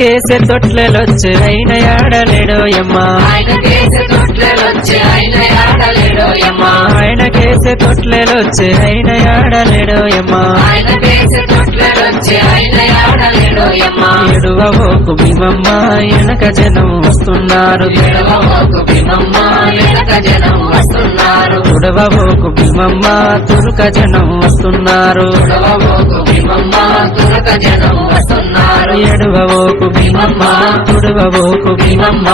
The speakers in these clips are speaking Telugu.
ఆయనకేసే తొట్లెలొచ్చి అయిన ఆడలేడోయమ్మా ఆయనకేసే తొట్లెలొచ్చి ఆయన ఆడలేడోయమ్మా ఆయనకేసే తొట్లెలొచ్చి అయిన ఆడలేడోయమ్మా ఆయనకేసే తొట్లెలొచ్చి ఆయన ఆడలేడోయమ్మా ఎడువబోకు భీమమ్మ వెనక జనం వస్తున్నారు ఎడవబోకు భీమమ్మ వెనక జనం వస్తున్నారు తుడవబోకు భీమమ్మ తురుక జనం వస్తున్నారు ఎడవబోకు భీమమ్మ తురక జనం వస్తున్నారు ఎడువబోకు భీమమ్మ తుడవబోకు భీమమ్మ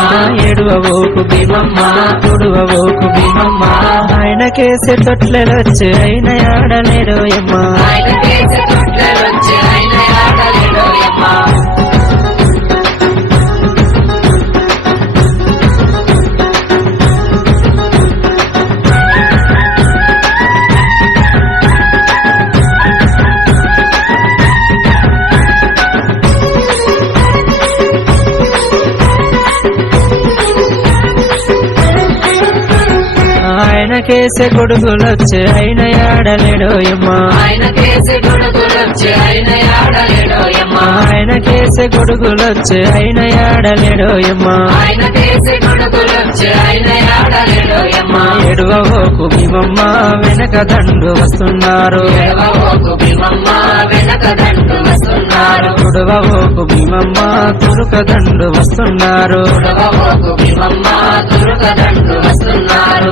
ఎడువబోకు భీమమ్మ తుడవబోకు భీమమ్మ ఆయనకేసే తొట్లెలొచ్చి అయిన ఆడలేడోయమ్మా ఆయనకేసే తొట్లెలొచ్చి ఆయన ఆడలేడోయమ్మా ఆయనకేసే గొడుగులొచ్చి అయిన ఆడలేడోయమ్మా ఆయనకేసే గొడుగులొచ్చి ఆయన ఆడలేడోయమ్మా ఆయనకేసే గొడుగులొచ్చి అయిన ఆడలేడోయమ్మా ఆయనకేసే గొడుగులొచ్చి ఆయన ఆడలేడోయమ్మా ఎడువబోకు భీమమ్మ వెనక దండు వస్తున్నారు ఎడవబోకు భీమమ్మ వెనక దండు వస్తున్నారు తుడవబోకు భీమమ్మ తురుక దండు వస్తున్నారు ఎడవబోకు భీమమ్మ తురక దండు వస్తున్నారు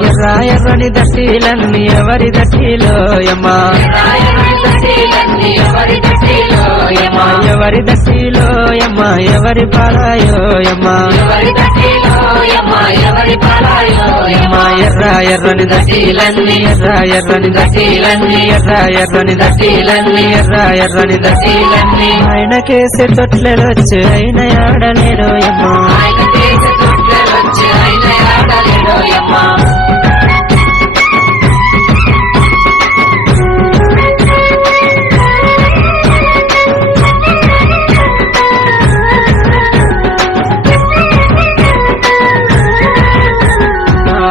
ఎర్రని దట్టీలన్నీ ఎవరి దట్టిలోయమ్మా రాయని దట్టిలన్నీ ఎవరి దట్టిలోయమ్మా ఎవరి దట్టిలోయమ్మా ఎవరి పాలాయోయమ్మా ఎవరి దట్టిలోయమ్మా ఎవరి పాలాయోయమ్మా ఎర్రని దట్టీలన్నీ ఎర్రని దట్టీలన్నీ ఎర్రని దట్టీలన్నీ ఎర్రని దట్టీలన్నీ ఆయనకేసే తొట్లెలొచ్చి అయిన ఆడలేడోయమ్మా ఆయనకేసే తొట్లెలొచ్చి ఆయన ఆడలేడోయమ్మా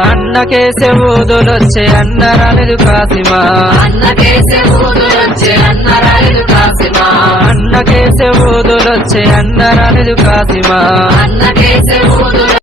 అన్నకేసే ఊదులొచ్చే అన్న రాలేదు కాసిమా అన్నకేసే ఊదులొచ్చి అన్న రాలేదు కాసిమా అన్నకేసే ఊదులొచ్చే అన్న రాలేదు కాసిమా అన్నకేసే ఊదులు